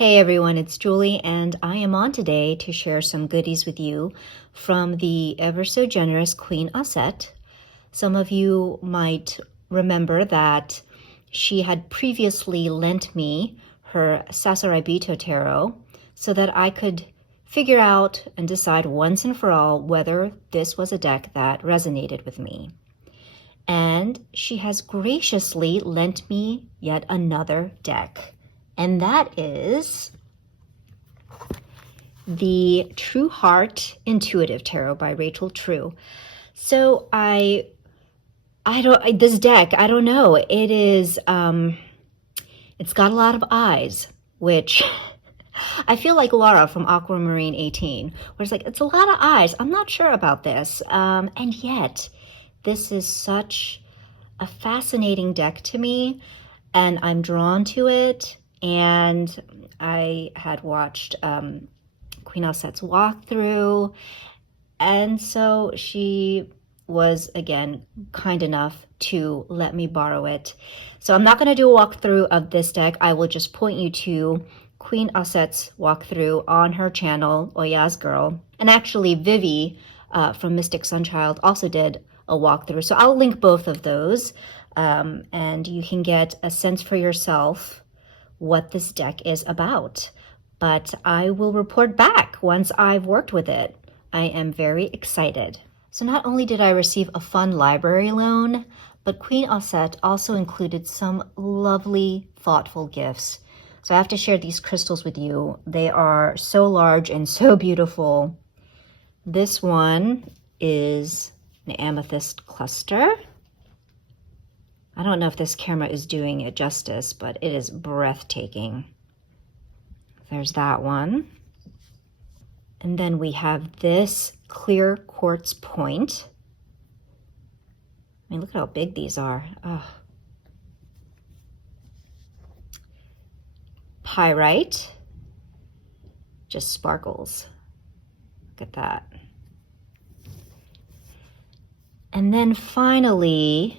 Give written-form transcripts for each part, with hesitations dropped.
Hey everyone, it's Julie, and I am on today to share some goodies with you from the ever so generous Queen Auset. Some of you might remember that she had previously lent me her Sasaribito Tarot so that I could figure out and decide once and for all whether this was a deck that resonated with me. And she has graciously lent me yet another deck. And that is the True Heart Intuitive Tarot by Rachel True. So this deck, I don't know. It is, it's got a lot of eyes, which I feel like Laura from Aquamarine 18, where it's like, it's a lot of eyes. I'm not sure about this. And yet, this is such a fascinating deck to me, and I'm drawn to it. And I had watched Queen Auset's walkthrough, and so she was, again, kind enough to let me borrow it. So I'm not going to do a walkthrough of this deck. I will just point you to Queen Auset's walkthrough on her channel, Oya's Girl. And actually, Vivi from Mystic Sunchild also did a walkthrough. So I'll link both of those, and you can get a sense for yourself what this deck is about. But I will report back once I've worked with it. I am very excited. So not only did I receive a fun library loan, but Queen Auset also included some lovely, thoughtful gifts. So I have to share these crystals with you. They are so large and so beautiful. This one is an amethyst cluster. I don't know if this camera is doing it justice, but it is breathtaking. There's that one. And then we have this clear quartz point. I mean, look at how big these are. Oh. Pyrite. Just sparkles. Look at that. And then finally,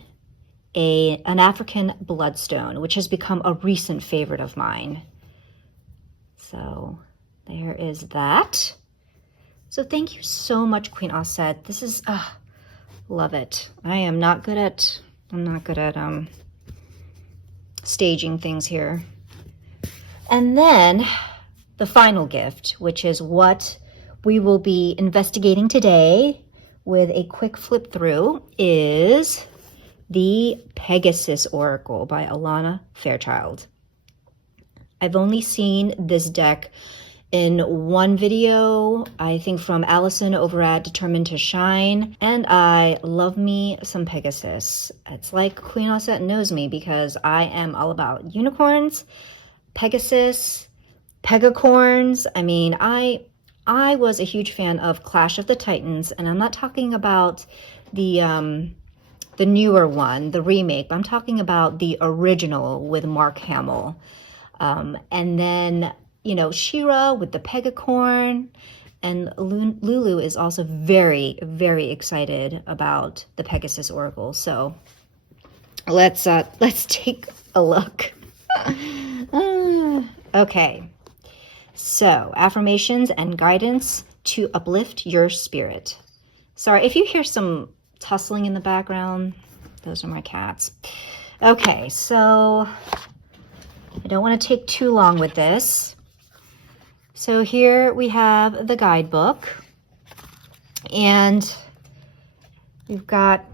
an African bloodstone, which has become a recent favorite of mine. So there is that. So thank you so much, Queen Auset. This is, love it. I'm not good at staging things here. And then the final gift, which is what we will be investigating today with a quick flip through, is the Pegasus Oracle by Alana Fairchild. I've only seen this deck in one video, I think from Allison over at Determined to Shine, and I love me some Pegasus. It's like Queen Auset knows me because I am all about unicorns, Pegasus, pegacorns. I mean, I was a huge fan of Clash of the Titans, and I'm not talking about the newer one, the remake, but I'm talking about the original with Mark Hamill. And then, you know, She-Ra with the pegacorn, and Lulu is also very, very excited about the Pegasus Oracle. So let's take a look. Okay. So, affirmations and guidance to uplift your spirit. Sorry if you hear some tussling in the background. Those are my cats. Okay, so I don't want to take too long with this. So here we have the guidebook, and we've got,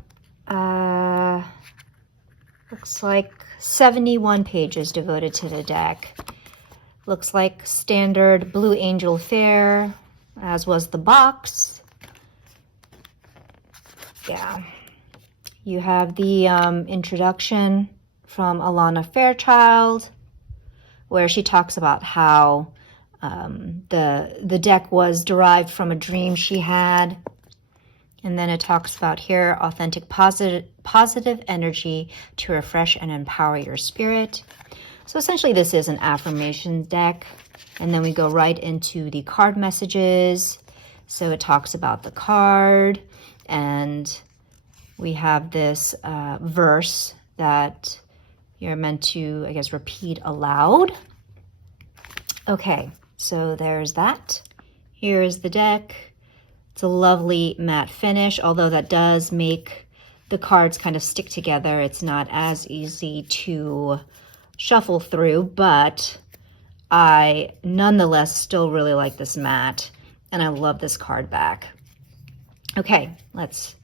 looks like 71 pages devoted to the deck. Looks like standard Blue Angel fare, as was the box. Yeah. You have the introduction from Alana Fairchild, where she talks about how the deck was derived from a dream she had. And then it talks about here, authentic positive energy to refresh and empower your spirit. So essentially this is an affirmation deck. And then we go right into the card messages. So it talks about the card, and we have this verse that you're meant to, I guess, repeat aloud. Okay, so there's that. Here's the deck. It's a lovely matte finish, although that does make the cards kind of stick together. It's not as easy to shuffle through, but I nonetheless still really like this mat, and I love this card back. Okay, let's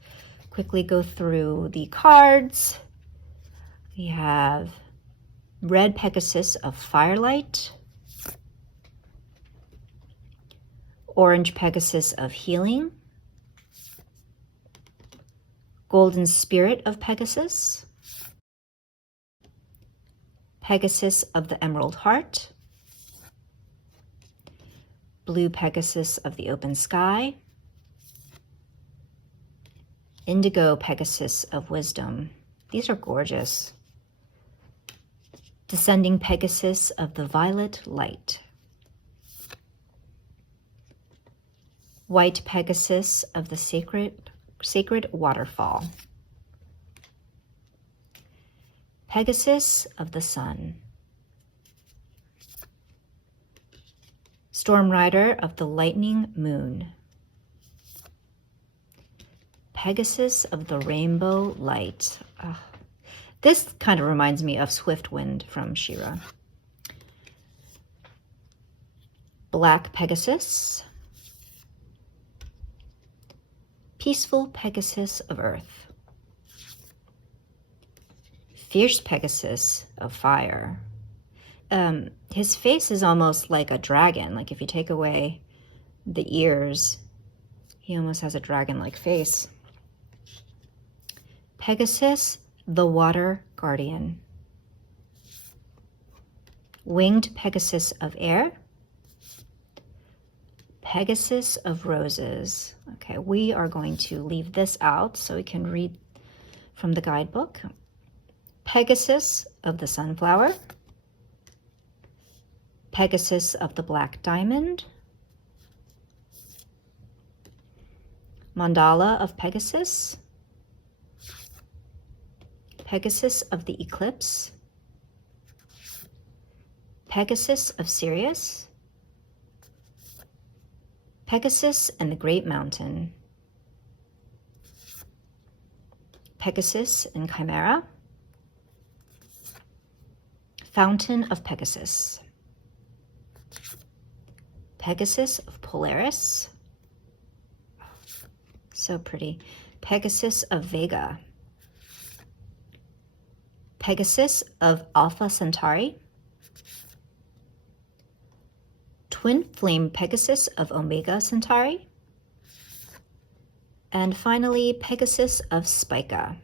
quickly go through the cards. We have Red Pegasus of Firelight, Orange Pegasus of Healing, Golden Spirit of Pegasus, Pegasus of the Emerald Heart, Blue Pegasus of the Open Sky, Indigo Pegasus of Wisdom. These are gorgeous. Descending Pegasus of the Violet Light, White Pegasus of the Sacred Waterfall, Pegasus of the Sun, Storm Rider of the Lightning Moon, Pegasus of the Rainbow Light. This kind of reminds me of Swift Wind from She-Ra. Black Pegasus, Peaceful Pegasus of Earth, Fierce Pegasus of Fire. His face is almost like a dragon. Like if you take away the ears, he almost has a dragon-like face. Pegasus, the Water Guardian. Winged Pegasus of Air. Pegasus of Roses. Okay, we are going to leave this out so we can read from the guidebook. Pegasus of the Sunflower. Pegasus of the Black Diamond. Mandala of Pegasus. Pegasus of the Eclipse. Pegasus of Sirius. Pegasus and the Great Mountain. Pegasus and Chimera. Fountain of Pegasus. Pegasus of Polaris. So pretty. Pegasus of Vega. Pegasus of Alpha Centauri. Twin Flame Pegasus of Omega Centauri. And finally, Pegasus of Spica.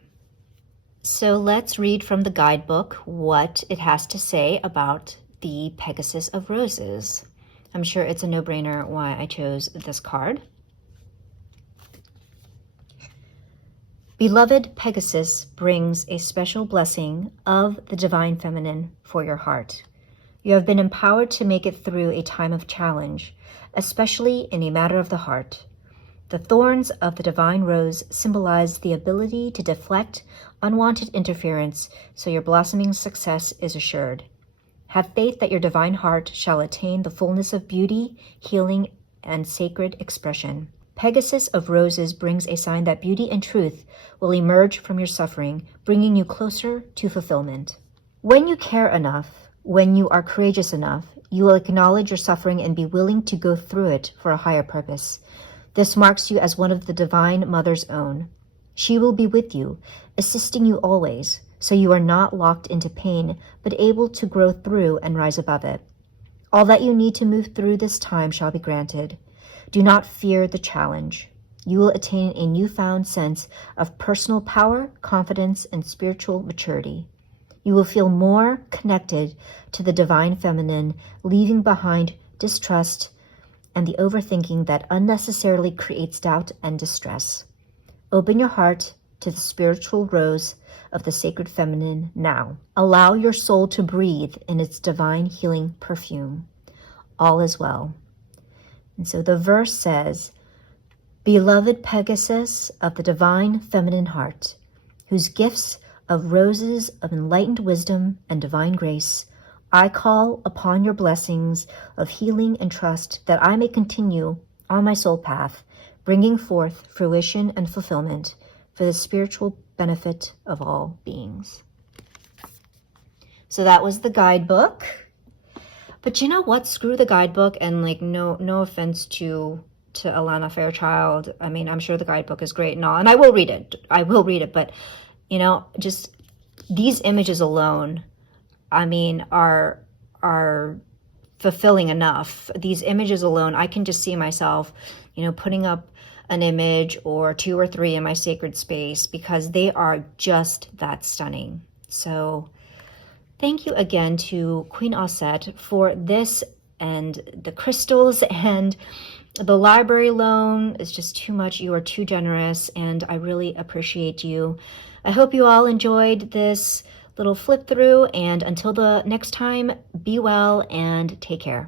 So let's read from the guidebook what it has to say about the Pegasus of Roses. I'm sure it's a no-brainer why I chose this card. Beloved Pegasus brings a special blessing of the Divine Feminine for your heart. You have been empowered to make it through a time of challenge, especially in a matter of the heart. The thorns of the Divine Rose symbolize the ability to deflect unwanted interference so your blossoming success is assured. Have faith that your divine heart shall attain the fullness of beauty, healing, and sacred expression. Pegasus of Roses brings a sign that beauty and truth will emerge from your suffering, bringing you closer to fulfillment. When you care enough, when you are courageous enough, you will acknowledge your suffering and be willing to go through it for a higher purpose. This marks you as one of the Divine Mother's own. She will be with you, assisting you always, so you are not locked into pain, but able to grow through and rise above it. All that you need to move through this time shall be granted. Do not fear the challenge. You will attain a newfound sense of personal power, confidence, and spiritual maturity. You will feel more connected to the Divine Feminine, leaving behind distrust and the overthinking that unnecessarily creates doubt and distress. Open your heart to the spiritual rose of the Sacred Feminine now. Allow your soul to breathe in its divine healing perfume. All is well. And so the verse says, Beloved Pegasus of the Divine Feminine Heart, whose gifts of roses of enlightened wisdom and divine grace I call upon your blessings of healing and trust that I may continue on my soul path, bringing forth fruition and fulfillment for the spiritual benefit of all beings. So that was the guidebook. But you know what? Screw the guidebook, and like no offense to Alana Fairchild. I mean, I'm sure the guidebook is great and all, and I will read it. But you know, just these images alone, I mean, are fulfilling enough. These images alone, I can just see myself, you know, putting up an image or 2 or 3 in my sacred space because they are just that stunning. So thank you again to Queen Auset for this and the crystals, and the library loan is just too much. You are too generous, and I really appreciate you. I hope you all enjoyed this little flip through, and until the next time, be well and take care.